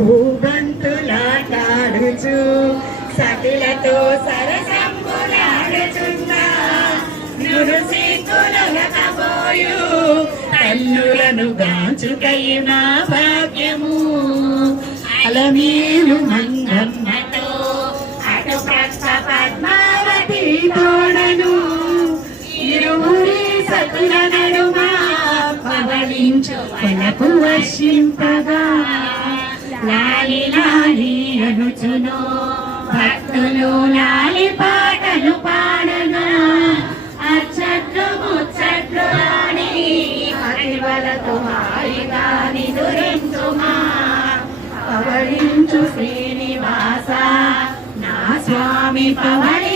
పూగంతులాటాడుచు సతిలతో సరసంబులాడుచున్నా నురుసిక్కులగబోయు తల్లులను గాంచుకై మా భాగ్యము అలమేలు మంగమ్మతో అటు ప్రక్క పద్మావతి తోడను ఇరువురి సతుల నడుమ పవళించు వలపు వర్షింపగా లాలి లాలి అనుచును భక్తులు లాలి పాటలు పాడగా అచ్చట్లు ముచ్చట్లు రాని అతివలతో హాయిగా నిదురించుమా పవళించు శ్రీనివాస నా స్వామి పవళి